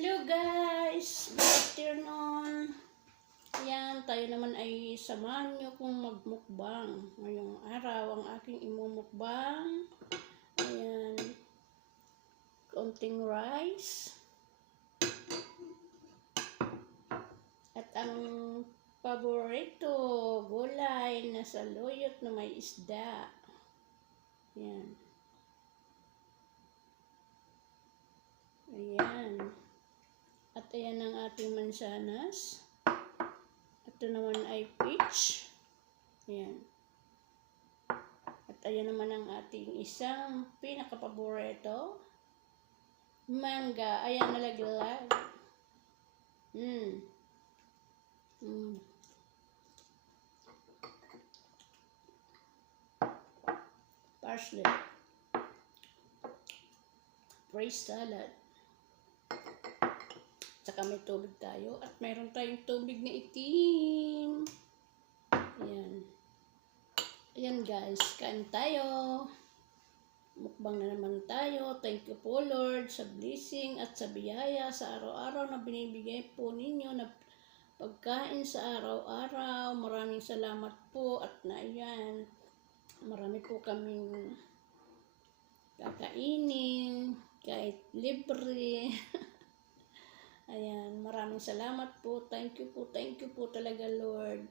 Hello guys! Good afternoon! Ayan, tayo naman ay samahan nyo kung magmukbang. Ngayong araw, ang aking imumukbang. Ayan, konting rice. At ang paborito, gulay na saluyot na may isda. Ayan. Ayan. At ayan ang ating mansanas. Ito naman ay peach. Ayan. At ayan naman ang ating isang pinakapaborito. Mangga. Ayan nalaglag. Parsley. Rice salad. Saka may tubig tayo. At mayroon tayong tubig na itim. Ayan. Ayan guys. Kain tayo. Mukbang na naman tayo. Thank you po Lord sa blessing at sa biyaya sa araw-araw na binibigay po ninyo na pagkain sa araw-araw. Maraming salamat po. At na ayan. Marami po kaming kakainin. Kahit libre. Ayan, maraming salamat po. Thank you po talaga Lord.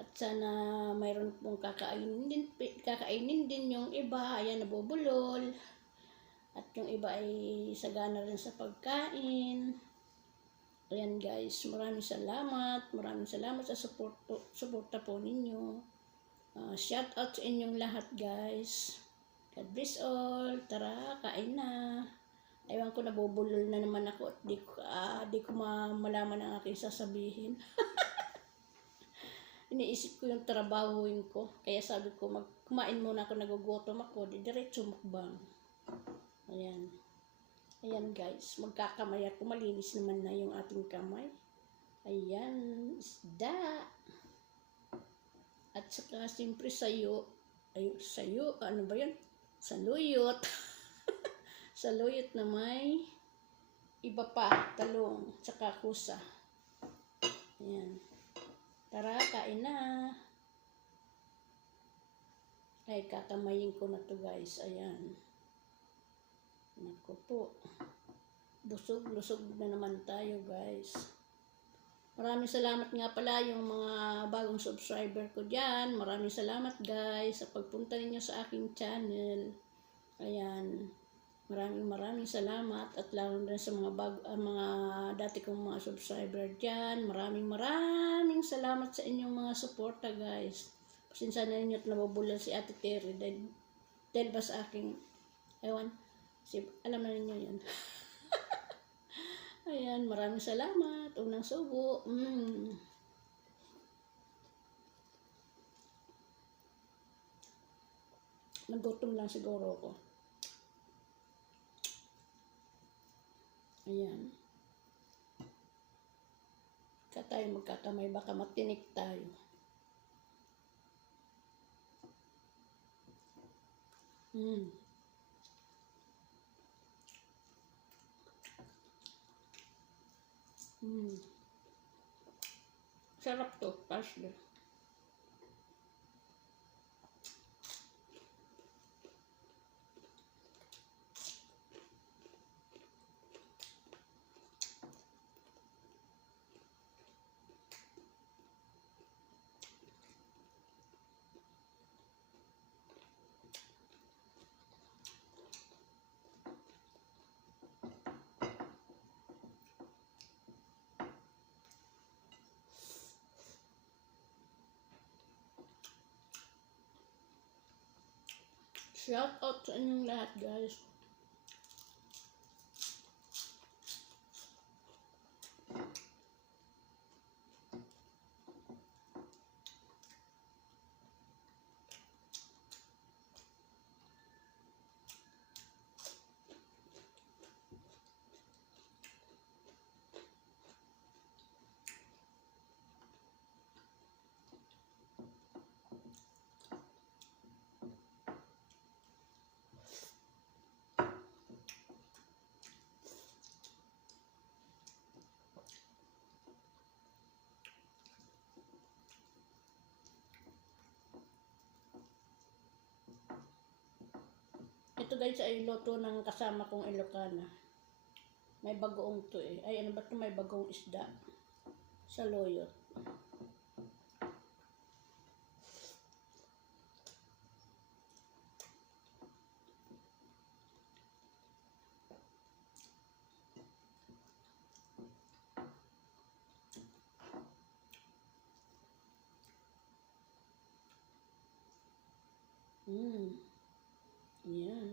At sana mayroon pong kakainin din yung iba. Ayan, nabubulol. At yung iba ay sagana rin sa pagkain. Ayan guys, maraming salamat. Maraming salamat sa suporta po ninyo. Shout out sa inyong lahat guys. God bless all. Tara, kain na. Ewan ko, nabubulol na naman ako at di ko malaman ang aking sasabihin. Iniisip ko yung trabahuin ko. Kaya sabi ko, kumain muna ako, nagugutom ako, diretso mukbang. Ayan. Ayan guys, magkakamay ako. Malinis naman na yung ating kamay. Ayan, isda. At saka siyempre sayo. Ay, sayo, ano ba yun? Saluyot. Saluyot na may iba pa, talong, tsaka kusa. Ayan. Tara, kain na. Ay, kakamayin ko na to guys. Ayan. Naku po. Busog-lusog na naman tayo guys. Maraming salamat nga pala yung mga bagong subscriber ko dyan. Maraming salamat guys sa pagpunta ninyo sa aking channel. Ayan. Maraming salamat at lalo na sa mga dati kong mga subscriber dyan. Maraming salamat sa inyong mga suporta guys. Pasensya na ninyo at nabubulol si Ate Terry dahil ba sa aking ewan, alam na ninyo yan. Ayan, maraming salamat. Unang subo. Nagutom lang siguro ako. Ayan. Kaya tayo magkakamay, baka matinik tayo. Sarap to, parsley. Shout out sa inyong lahat guys. Ito guys ay luto ng kasama kong Ilocana. May bagoong to eh. Ay ano ba to? May bagoong isda. Sa loyot. Yan.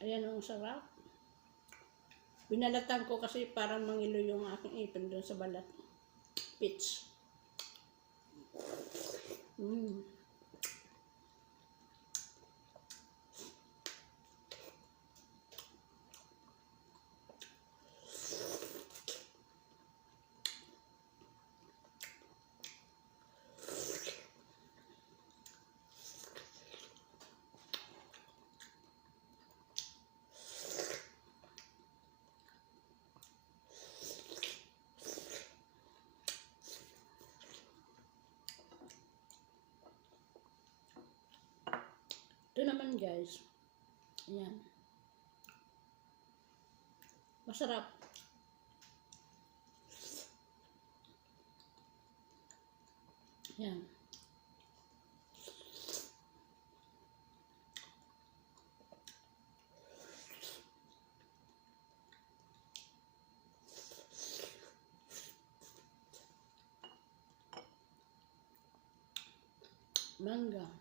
Ayan ang sarap. Binalatan ko kasi parang mangilo yung aking ipin doon sa balat. Pitch. Ito naman guys. Ayan. Masarap. Ayan. Mangga.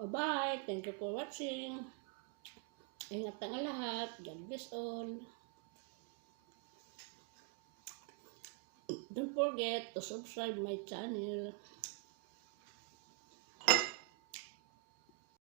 Bye-bye. Thank you for watching. Ingat ang lahat. God bless all. Don't forget to subscribe my channel.